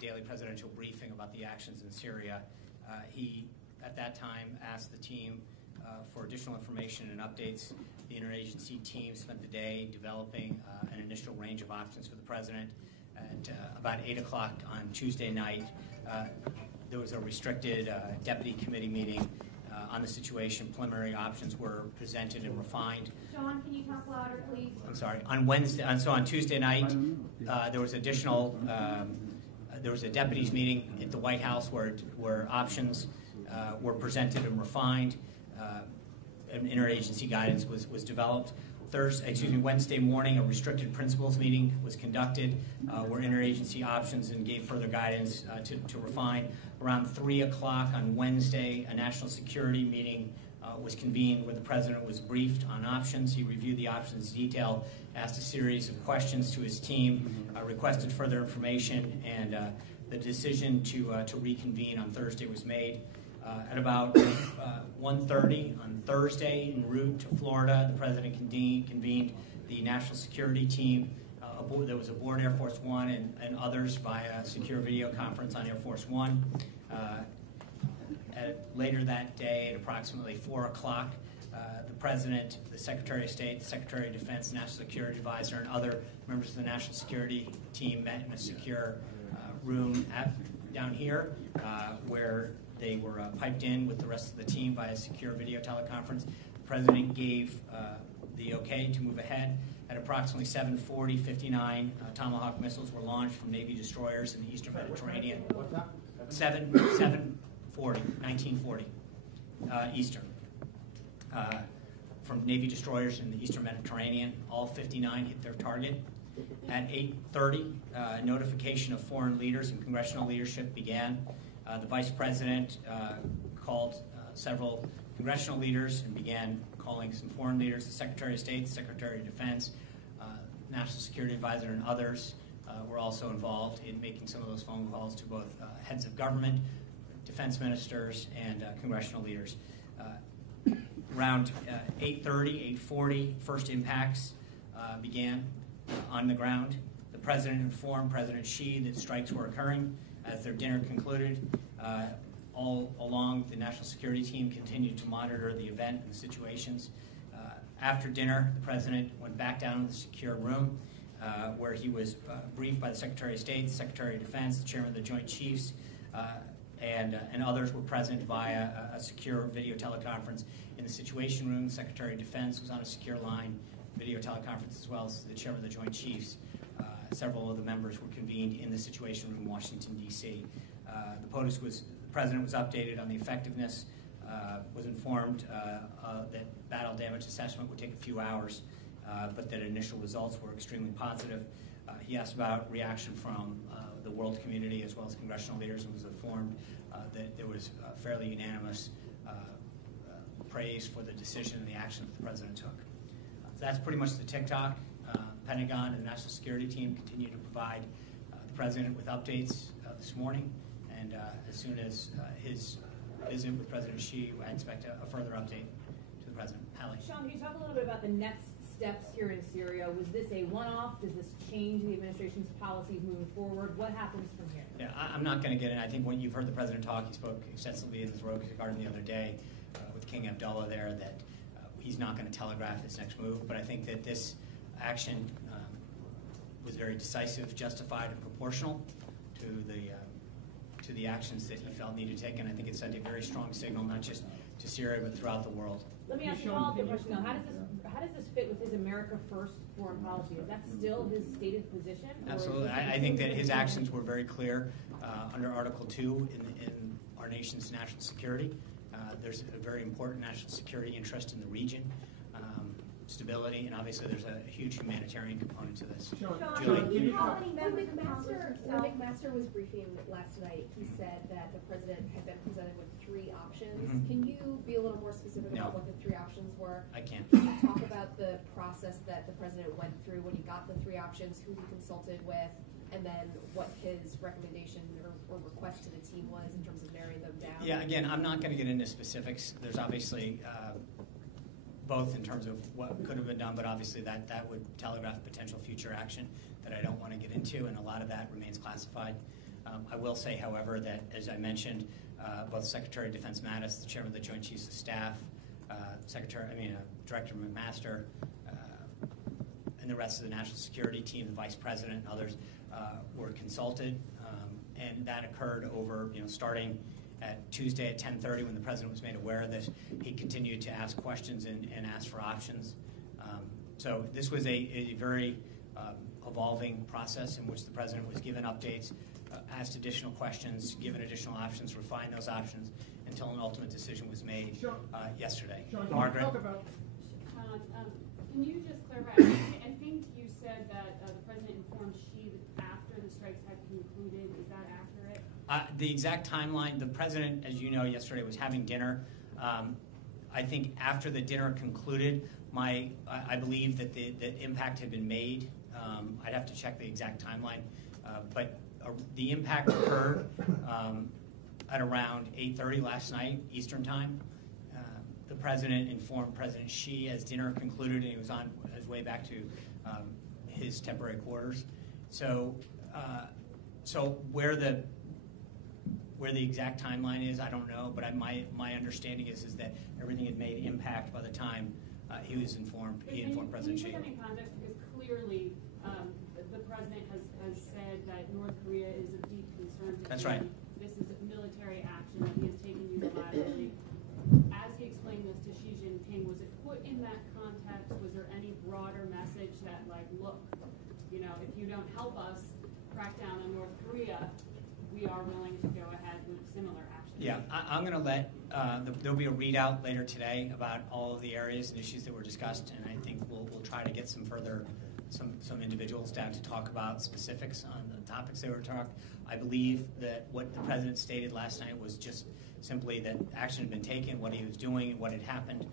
daily presidential briefing about the actions in Syria. He, at that time, asked the team for additional information and updates. The interagency team spent the day developing an initial range of options for the president. At about 8 o'clock on Tuesday night, there was a restricted deputy committee meeting on the situation. Preliminary options were presented and refined. Sean, can you talk louder, please? I'm sorry. On Wednesday, so on Tuesday night, there was additional. There was a deputies meeting at the White House where options were presented and refined. An interagency guidance was developed. Wednesday morning, a restricted principals meeting was conducted where interagency options and gave further guidance to refine. Around 3 o'clock on Wednesday, a national security meeting was convened where the president was briefed on options. He reviewed the options in detail, asked a series of questions to his team, requested further information, and the decision to reconvene on Thursday was made. At about 1:30 on Thursday, en route to Florida, the president convened the national security team. There was aboard Air Force One and others via secure video conference on Air Force One. Later that day, at approximately 4 o'clock, the president, the Secretary of State, the Secretary of Defense, National Security Advisor, and other members of the national security team met in a secure room down here where they were piped in with the rest of the team via secure video teleconference. The president gave the okay to move ahead. At approximately 7:40, 59 Tomahawk missiles were launched from Navy destroyers in the Eastern Mediterranean. What's that? 1940 Eastern. From Navy destroyers in the Eastern Mediterranean. All 59 hit their target. At 8:30, notification of foreign leaders and congressional leadership began. The vice president called several congressional leaders and began calling some foreign leaders. The Secretary of State, the Secretary of Defense, National Security Advisor, and others were also involved in making some of those phone calls to both heads of government, defense ministers, and congressional leaders. Around 8:30, 8:40, first impacts began on the ground. The president informed President Xi that strikes were occurring. As their dinner concluded, all along, the national security team continued to monitor the event and the situations. After dinner, the president went back down to the secure room where he was briefed by the Secretary of State, the Secretary of Defense, the Chairman of the Joint Chiefs, and others were present via a secure video teleconference in the Situation Room. The Secretary of Defense was on a secure line, video teleconference, as well as the Chairman of the Joint Chiefs. Several of the members were convened in the Situation Room in Washington, D.C. The president was updated on the effectiveness, was informed that battle damage assessment would take a few hours, but that initial results were extremely positive. He asked about reaction from the world community as well as congressional leaders and was informed that there was fairly unanimous praise for the decision and the action that the president took. So that's pretty much the tick-tock. Pentagon and the National Security Team continue to provide the president with updates this morning, and as soon as his visit with President Xi, I expect a further update to the president. Hallie. Sean, can you talk a little bit about the next steps here in Syria? Was this a one-off? Does this change the administration's policies moving forward? What happens from here? Yeah, I'm not going to get in. I think when you've heard the president talk, he spoke extensively in his Rogue Garden the other day with King Abdullah there that he's not going to telegraph his next move, but I think that this action was very decisive, justified, and proportional to the actions that he felt needed to take, and I think it sent a very strong signal, not just to Syria, but throughout the world. Let me ask you a follow-up question now. How does this fit with his America First foreign policy? Is that still his stated position? Absolutely. I think that his actions were very clear under Article 2 in our nation's national security. There's a very important national security interest in the region. Stability, and obviously there's a huge humanitarian component to this. Julie? When McMaster was briefing last night, he said that the president had been presented with 3 options. Mm-hmm. Can you be a little more specific about what the 3 options were? I can't. Can you talk about the process that the president went through when he got the 3 options, who he consulted with, and then what his recommendation or request to the team was in terms of narrowing them down? Yeah, again, I'm not going to get into specifics. There's obviously both in terms of what could have been done, but obviously that would telegraph potential future action that I don't want to get into, and a lot of that remains classified. I will say, however, that as I mentioned, both Secretary of Defense Mattis, the Chairman of the Joint Chiefs of Staff, Director McMaster, and the rest of the national security team, the Vice President, and others were consulted, and that occurred over, starting at Tuesday at 10:30 when the President was made aware of this. He continued to ask questions and ask for options. So this was a very evolving process in which the President was given updates, asked additional questions, given additional options, refined those options until an ultimate decision was made yesterday. Sean, Margaret? Can you just clarify? I think you said that the President informed Xi after the strikes had concluded. Is that accurate? The exact timeline, the President, as you know, yesterday was having dinner. I think after the dinner concluded, I believe that the impact had been made. I'd have to check the exact timeline, but the impact occurred at around 8:30 last night Eastern time. The President informed President Xi as dinner concluded, and he was on his way back to his temporary quarters. So where the exact timeline is, I don't know, but my understanding is that everything had made impact by the time he was informed. He informed President Xi. Can you put that in context? Because clearly, the President has said that North Korea is of deep concern to him. That's right. This is a military action that he has taken unilaterally. As he explained this to Xi Jinping, was it put in that context? Was there any broader message that, like, look, if you don't help us crack down on North Korea, we are willing to go ahead with similar actions? Yeah, I'm going to let, there'll be a readout later today about all of the areas and issues that were discussed, and I think we'll try to get some individuals down to talk about specifics on the topics they were talking. I believe that what the President stated last night was just simply that action had been taken, what he was doing, what had happened,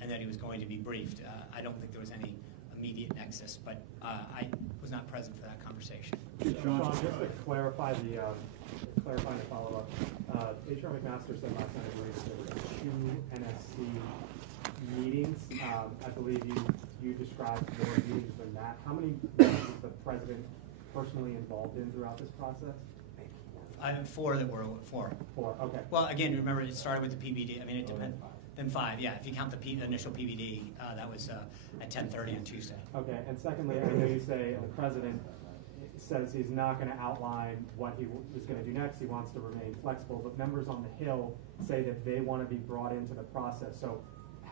and that he was going to be briefed. I don't think there was any immediate nexus, but I was not present for that conversation. Sean, just to clarify clarifying the follow-up, H.R. McMaster said last night, I believe, that there were 2 NSC meetings. I believe you described more meetings than that. How many meetings was the President personally involved in throughout this process? I have 4 that were 4. 4, okay. Well, again, remember, it started with the PBD. I mean, it depends. Then 5, yeah. If you count the initial PBD, that was at 10:30 on Tuesday. Okay, and secondly, I know you say the President says he's not going to outline what he is going to do next. He wants to remain flexible, but members on the Hill say that they want to be brought into the process. So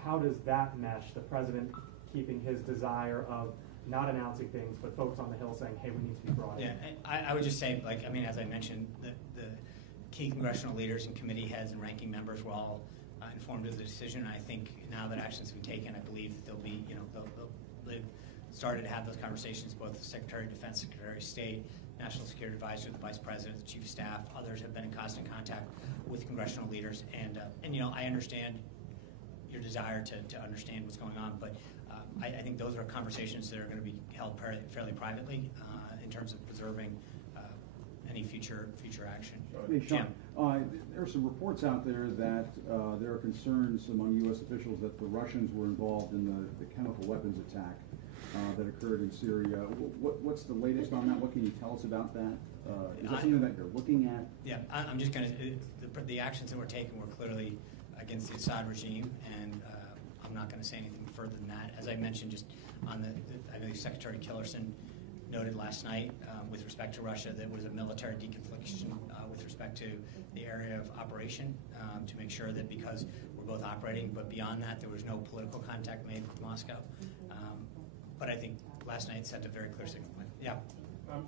how does that mesh, the President keeping his desire of not announcing things, but folks on the Hill saying, hey, we need to be brought in? Yeah, I would just say, as I mentioned, the key congressional leaders and committee heads and ranking members were all informed of the decision. I think now that actions have been taken, I believe that they'll be, they've started to have those conversations. Both the Secretary of Defense, Secretary of State, National Security Advisor, the Vice President, the Chief of Staff, others have been in constant contact with congressional leaders. And I understand your desire to understand what's going on, but I think those are conversations that are going to be held fairly privately in terms of preserving any future action. Hey, Sean, there are some reports out there that there are concerns among U.S. officials that the Russians were involved in the chemical weapons attack that occurred in Syria. What's the latest on that? What can you tell us about that? Is that something that you're looking at? Yeah, I'm just going to, the actions that were taken were clearly against the Assad regime, and I'm not going to say anything further than that. As I mentioned, just on I know Secretary Tillerson noted last night with respect to Russia that was a military deconfliction with respect to the area of operation to make sure that because we're both operating, but beyond that, there was no political contact made with Moscow. But I think last night sent a very clear signal. Yeah. Sean,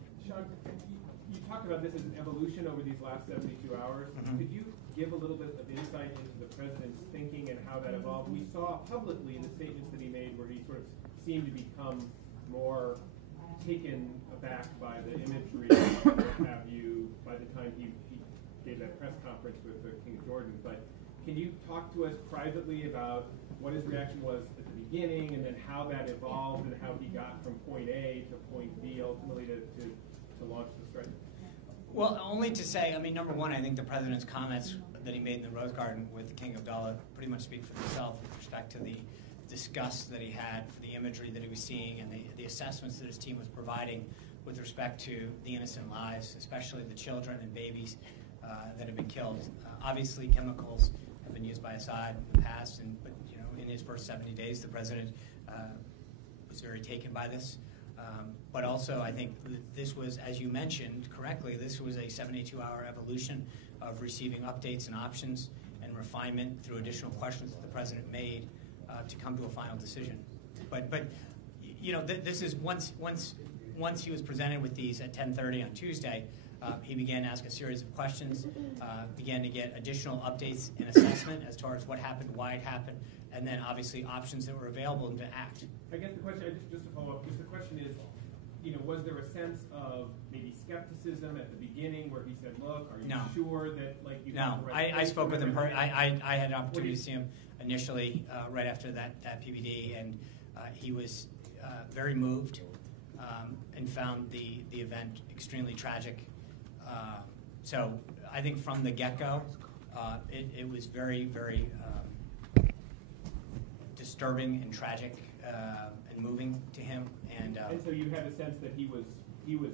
you talked about this as an evolution over these last 72 hours. Mm-hmm. Could you give a little bit of insight into the President's thinking and how that evolved? We saw publicly in the statements that he made where he sort of seemed to become more taken aback by the imagery, what have you, by the time he gave that press conference with the King of Jordan. But can you talk to us privately about what his reaction was at the beginning and then how that evolved and how he got from point A to point B ultimately to launch the strike? Well, only to say, number one, I think the President's comments that he made in the Rose Garden with King Abdullah pretty much speak for themselves with respect to the disgust that he had for the imagery that he was seeing and the assessments that his team was providing with respect to the innocent lives, especially the children and babies that have been killed. Obviously, chemicals have been used by Assad in the past, but in his first 70 days, the president was very taken by this. But also, I think this was, as you mentioned correctly, this was a 72-hour evolution of receiving updates and options and refinement through additional questions that the president made to come to a final decision. But this is once he was presented with these at 10:30 on Tuesday, he began to ask a series of questions, began to get additional updates and assessment as far as what happened, why it happened, and then obviously options that were available to act. I guess the question, just to follow up, because the question is, was there a sense of maybe skepticism at the beginning where he said, look, are you sure that, you No, have the right I spoke with him. I had an What opportunity do to see him initially right after that PBD, and he was very moved and found the event extremely tragic. So I think from the get-go, it was very, very disturbing and tragic and moving to him. And so you had a sense that he was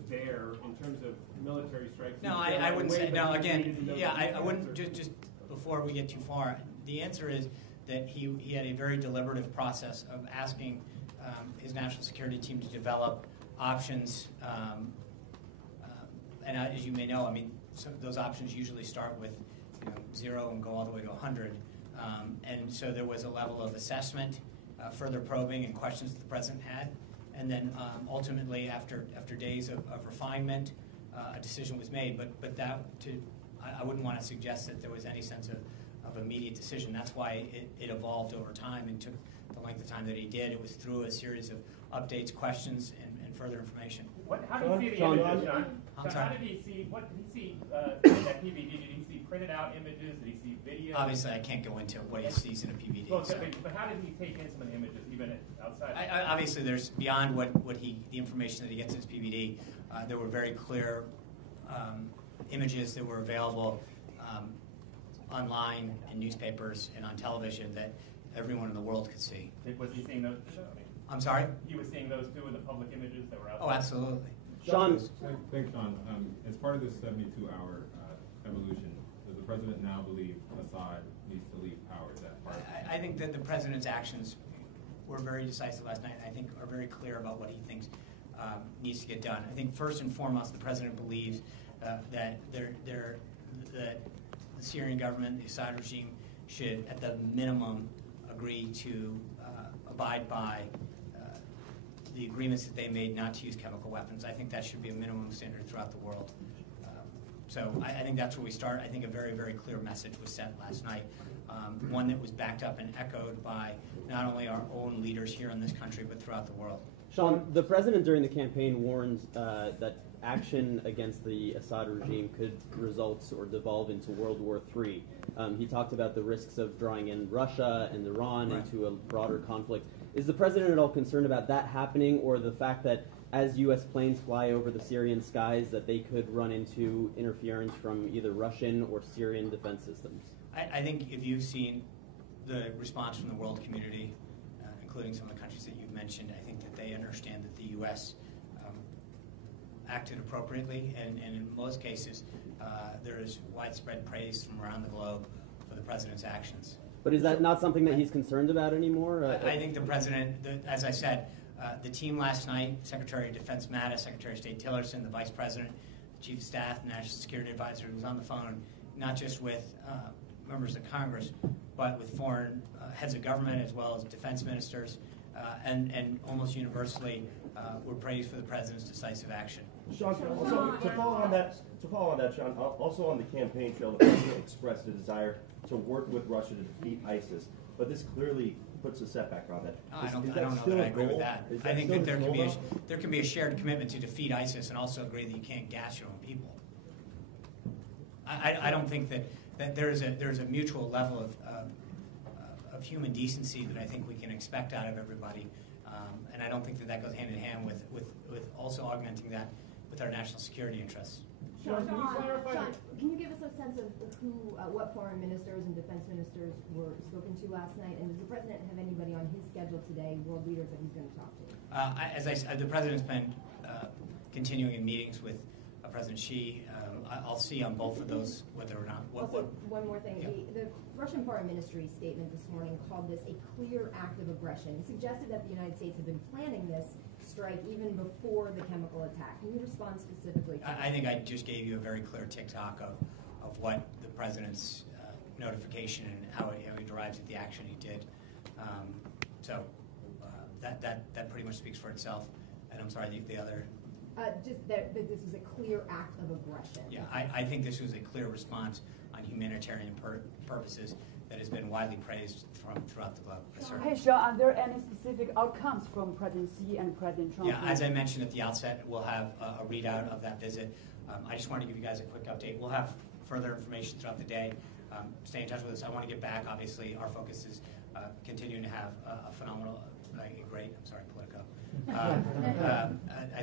there in terms of military strikes? No, I wouldn't say. No, again, I wouldn't just before we get too far. The answer is that he had a very deliberative process of asking his national security team to develop options. And as you may know, those options usually start with 0 and go all the way to 100. And so there was a level of assessment, further probing, and questions that the president had. And then ultimately, after days of refinement, a decision was made. But I wouldn't want to suggest that there was any sense of immediate decision. That's why it evolved over time and took the length of time that he did. It was through a series of updates, questions, and further information. How did he see the images, John? I'm sorry? How did he see? What did he see in that PVD? Did he see printed out images? Did he see video? Obviously, I can't go into what he sees in a PVD. Well, So. but how did he take in some of the images, even outside? Obviously, there's beyond the information that he gets in his PVD. There were very clear images that were available online, in newspapers, and on television that everyone in the world could see. Was he seeing those? I'm sorry? He was seeing those too in the public images that were out Oh, there? absolutely. Sean. Thanks, Sean. As part of this 72-hour evolution, does the president now believe Assad needs to leave power? Is that part of it? I think that the president's actions were very decisive last night, and I think are very clear about what he thinks needs to get done. I think first and foremost, the president believes that the Syrian government, the Assad regime, should, at the minimum, agree to abide by the agreements that they made not to use chemical weapons. I think that should be a minimum standard throughout the world. So I think that's where we start. I think a very, very clear message was sent last night, one that was backed up and echoed by not only our own leaders here in this country, but throughout the world. Sean, the president during the campaign warned that action against the Assad regime could result or devolve into World War III. He talked about the risks of drawing in Russia and Iran into a broader conflict. Is the president at all concerned about that happening, or the fact that as U.S. planes fly over the Syrian skies that they could run into interference from either Russian or Syrian defense systems? I think if you've seen the response from the world community, including some of the countries that you've mentioned, I think that they understand that the U.S. Acted appropriately, and in most cases, there is widespread praise from around the globe for the president's actions. But is that not something that he's concerned about anymore? I think the president, as I said, the team last night, Secretary of Defense Mattis, Secretary of State Tillerson, the Vice President, the Chief of Staff, National Security Advisor, who was on the phone, not just with members of Congress, but with foreign heads of government as well as defense ministers, and almost universally were praised for the president's decisive action. Sean, also, to follow on that, Sean, also on the campaign trail, the president expressed a desire to work with Russia to defeat ISIS, but this clearly puts a setback on that. I don't know that I agree with that. I think that there can be a shared commitment to defeat ISIS and also agree that you can't gas your own people. I don't think that there's a mutual level of human decency that I think we can expect out of everybody, and I don't think that goes hand in hand with also augmenting that with our national security interests. Sean, can you clarify? Sean, can you give us a sense of what foreign ministers and defense ministers were spoken to last night? And does the president have anybody on his schedule today, world leaders that he's going to talk to? As I said, the president's been continuing in meetings with President Xi. I'll see on both of those whether or not. Also, one more thing. Yeah. The Russian Foreign Ministry statement this morning called this a clear act of aggression. It suggested that the United States had been planning this strike even before the chemical attack. Can you respond specifically to that? I think I just gave you a very clear tick-tock of what the President's notification and how he derives at the action he did. That pretty much speaks for itself. And I'm sorry, the other... Just that this was a clear act of aggression. Yeah, I think this was a clear response on humanitarian purposes that has been widely praised throughout the globe. Yes, sir. Hey, Sean, are there any specific outcomes from President Xi and President Trump? Yeah, as I mentioned at the outset, we'll have a readout of that visit. I just want to give you guys a quick update. We'll have further information throughout the day. Stay in touch with us. I want to get back. Obviously, our focus is continuing to have a phenomenal, great, I'm sorry, Politico. I